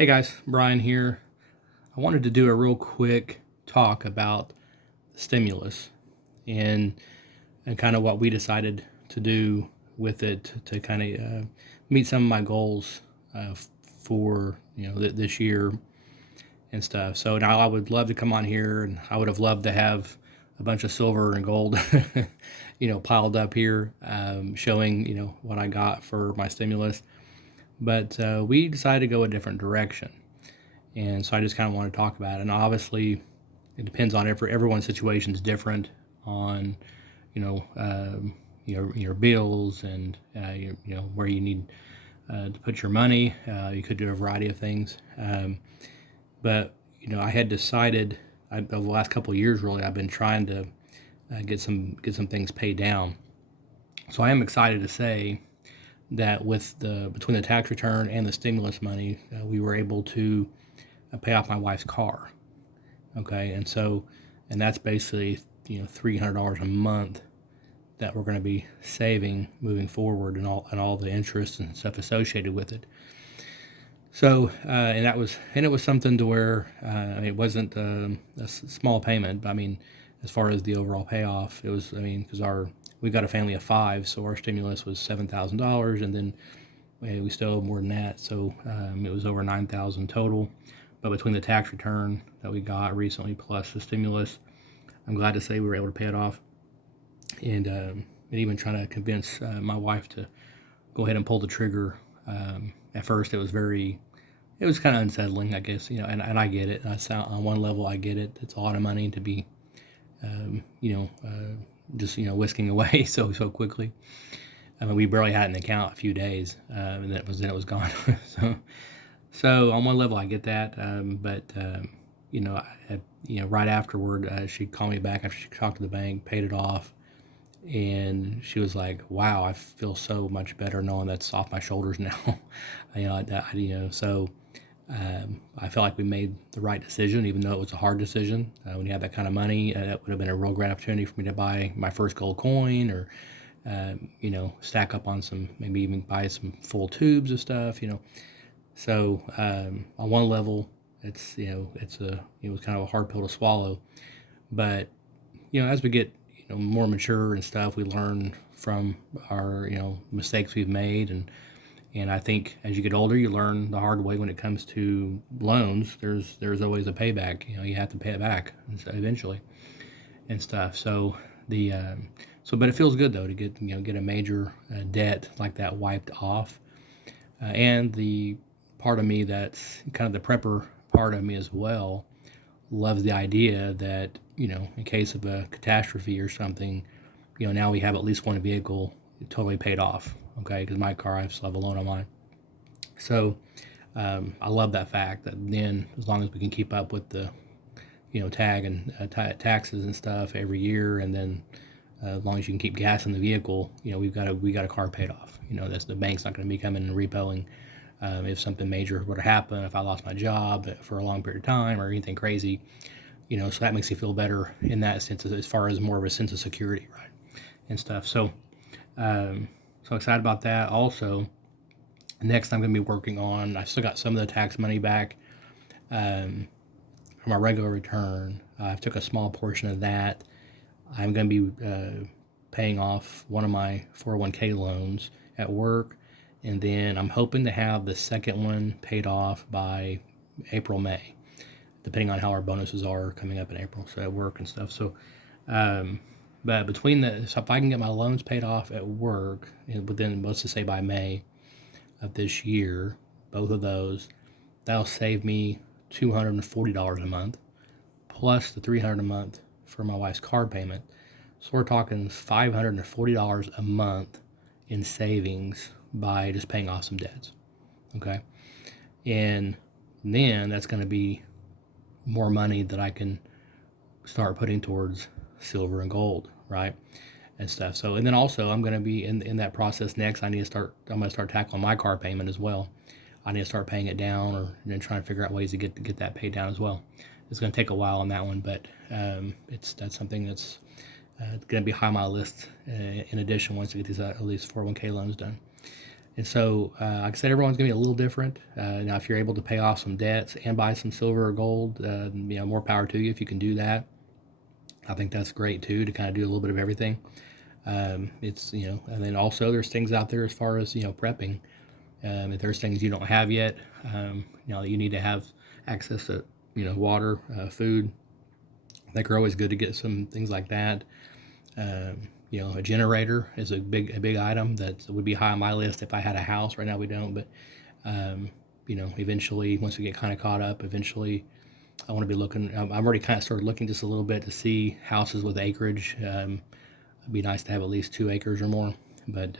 Hey guys, Brian here. I wanted to do a real quick talk about stimulus and kind of what we decided to do with it to kind of meet some of my goals for this year and stuff. So now I would love to come on here, and I would have loved to have a bunch of silver and gold, piled up here, showing what I got for my stimulus. But we decided to go a different direction. And so I just kind of want to talk about it. And obviously, it depends on everyone's situation is different on, your bills and where you need to put your money. You could do a variety of things, but I had decided over the last couple of years, really, I've been trying to get some things paid down. So I am excited to say that with between the tax return and the stimulus money, we were able to pay off my wife's car. Okay, and that's basically $300 a month that we're going to be saving moving forward, and all the interest and stuff associated with it. So and it was something to where it wasn't a small payment, but I mean, as far as the overall payoff, it was, because we got a family of five, so our stimulus was $7,000, and then we still owe more than that, so it was over $9,000 total. But between the tax return that we got recently plus the stimulus, I'm glad to say we were able to pay it off, and even trying to convince my wife to go ahead and pull the trigger. At first, it was kind of unsettling, I guess, and I get it. On one level, I get it. It's a lot of money to be, just whisking away so quickly. I mean, we barely had an account a few days, and then it was gone. So on one level, I get that, but right afterward, she called me back after she talked to the bank, paid it off, and she was like, "Wow, I feel so much better knowing that's off my shoulders now." So I felt like we made the right decision, even though it was a hard decision. When you have that kind of money, that would have been a real great opportunity for me to buy my first gold coin, or stack up on some, maybe even buy some full tubes of stuff. So on one level, it was kind of a hard pill to swallow, but as we get more mature and stuff, we learn from our mistakes we've made, and I think as you get older, you learn the hard way when it comes to loans. There's always a payback. You have to pay it back eventually and stuff. So but it feels good though to get a major debt like that wiped off, and the part of me that's kind of the prepper part of me as well loves the idea that in case of a catastrophe or something, now we have at least one vehicle totally paid off. Okay, because my car, I still have a loan on mine. So I love that fact that then, as long as we can keep up with the tag and taxes and stuff every year, and then as long as you can keep gas in the vehicle, we got a car paid off. That's, the bank's not going to be coming and repoing if something major were to happen, if I lost my job for a long period of time or anything crazy. So that makes you feel better in that sense, as far as more of a sense of security, right, and stuff. So so excited about that. Also, next I'm going to be working on, I still got some of the tax money back from my regular return. I took a small portion of that. I'm going to be paying off one of my 401k loans at work, and then I'm hoping to have the second one paid off by April, May, depending on how our bonuses are coming up in April, so at work and stuff. So but so if I can get my loans paid off at work within, let's just say by May of this year, both of those, that'll save me $240 a month, plus the $300 a month for my wife's car payment. So we're talking $540 a month in savings by just paying off some debts. Okay, and then that's going to be more money that I can start putting towards silver and gold, right, and stuff. So, and then also I'm going to be in that process next. I'm going to start tackling my car payment as well. I need to start paying it down, or then trying to figure out ways to get that paid down as well. It's going to take a while on that one, but that's something that's going to be high on my list. In addition, once I get these 401k loans done, And so, like I said, everyone's going to be a little different. Now, if you're able to pay off some debts and buy some silver or gold, more power to you if you can do that. I think that's great too, to kind of do a little bit of everything. And then also there's things out there as far as, prepping. If there's things you don't have yet, that you need to have access to, water, food. I think are always good to get some things like that. A generator is a big item that would be high on my list if I had a house. Right now we don't, but eventually, once we get kind of caught up, eventually I want to be looking. I'm already kind of started looking just a little bit to see houses with acreage. It'd be nice to have at least 2 acres or more, but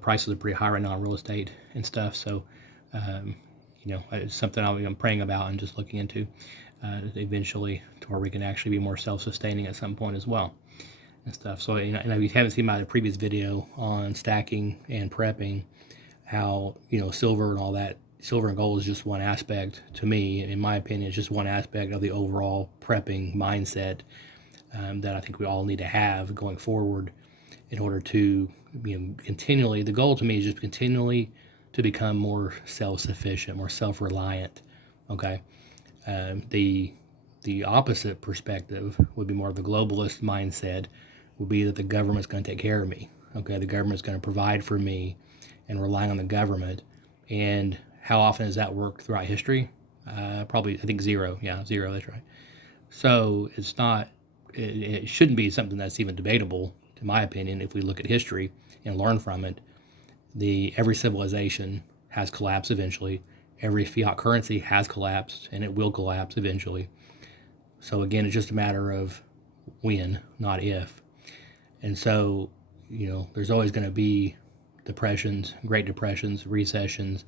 prices are pretty high right now on real estate and stuff. So, it's something I'm praying about and just looking into eventually, to where we can actually be more self-sustaining at some point as well and stuff. So, and if you haven't seen my previous video on stacking and prepping, how, silver and all that, silver and gold is just one aspect to me. In my opinion, it's just one aspect of the overall prepping mindset that I think we all need to have going forward in order to, continually, the goal to me is just continually to become more self-sufficient, more self-reliant. Okay. The opposite perspective would be more of the globalist mindset, would be that the government's going to take care of me. Okay, the government's going to provide for me, and relying on the government. And how often has that worked throughout history? Probably, I think zero. Yeah, zero. That's right. So it's not. It shouldn't be something that's even debatable, in my opinion, if we look at history and learn from it. Every civilization has collapsed eventually. Every fiat currency has collapsed, and it will collapse eventually. So again, it's just a matter of when, not if. And so, there's always going to be depressions, Great Depressions, recessions,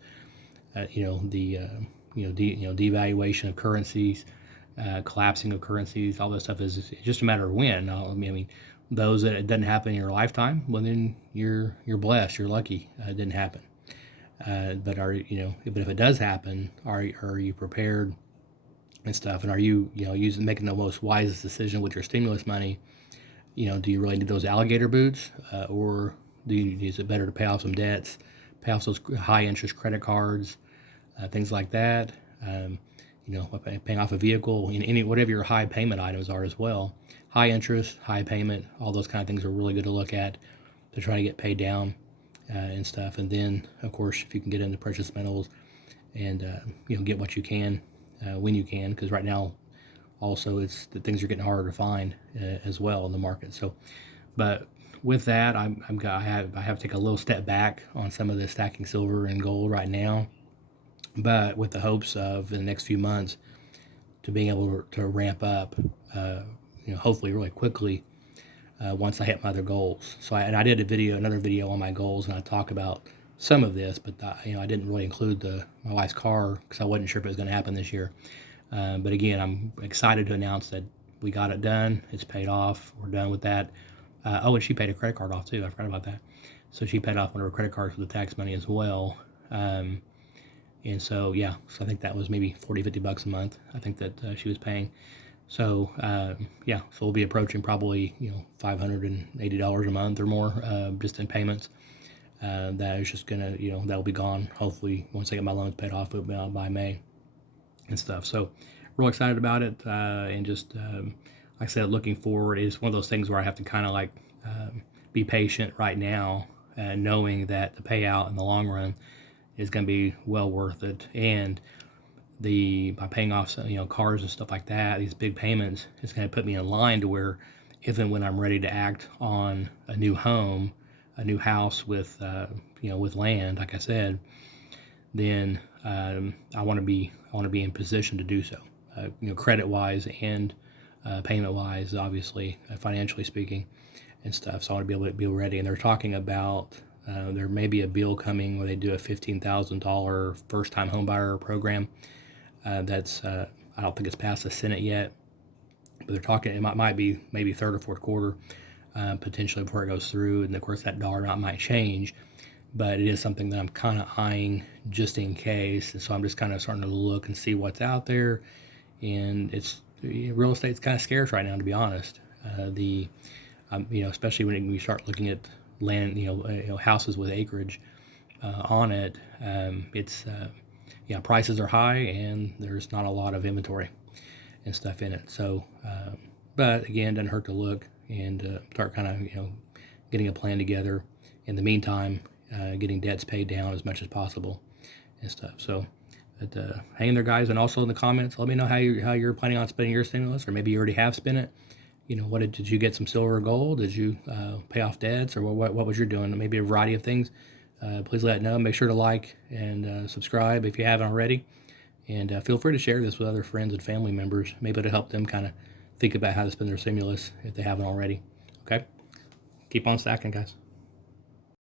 devaluation of currencies, collapsing of currencies. All that stuff is just a matter of when. I mean, those that it doesn't happen in your lifetime, well, then you're blessed, you're lucky. It didn't happen. But if it does happen, are you prepared and stuff? And are you, making the most wisest decision with your stimulus money? Do you really need those alligator boots, or is it better to pay off some debts, pay off those high interest credit cards, things like that? Paying off a vehicle, whatever your high payment items are as well. High interest, high payment, all those kind of things are really good to look at to try to get paid down and stuff. And then, of course, if you can get into precious metals and get what you can when you can, because right now also it's the things are getting harder to find as well in the market. So, but with that, I have to take a little step back on some of the stacking silver and gold right now, but with the hopes of in the next few months to being able to ramp up, hopefully really quickly once I hit my other goals. So I did another video on my goals, and I talk about some of this, but I didn't really include my wife's car because I wasn't sure if it was going to happen this year. But again, I'm excited to announce that we got it done. It's paid off. We're done with that. And she paid a credit card off too. I forgot about that. So she paid off one of her credit cards with the tax money as well. And so, yeah, so I think that was maybe $40-50 a month. I think that she was paying. So, so we'll be approaching probably, $580 a month or more just in payments. That is just going to, that'll be gone, hopefully, once I get my loans paid off by May and stuff. So real excited about it, and just like I said, looking forward. It's one of those things where I have to kind of be patient right now, knowing that the payout in the long run is going to be well worth it. And by paying off some, cars and stuff like that, these big payments, it's going to put me in line to where if and when I'm ready to act on a new home, a new house with with land, like I said, then I want to be in position to do so, credit wise and payment wise, obviously, financially speaking, and stuff. So I want to be able to be ready. And they're talking about there may be a bill coming where they do a $15,000 first time home buyer program. I don't think it's passed the Senate yet, but they're talking. It might be maybe third or fourth quarter, potentially, before it goes through. And of course, that dollar amount might change. But it is something that I'm kind of eyeing just in case. And so I'm just kind of starting to look and see what's out there. And real estate's kind of scarce right now, to be honest. Especially when you start looking at land, houses with acreage. on it, prices are high and there's not a lot of inventory and stuff in it. So, but again, it doesn't hurt to look and start kind of getting a plan together. In the meantime, getting debts paid down as much as possible and stuff. So, but, hang in there, guys, and also in the comments, let me know how you're planning on spending your stimulus, or maybe you already have spent it. What did you get some silver or gold? Did you pay off debts, or what was you doing? Maybe a variety of things. Please let it know. Make sure to like and subscribe if you haven't already. And feel free to share this with other friends and family members. Maybe it'll help them kind of think about how to spend their stimulus if they haven't already. Okay? Keep on stacking, guys.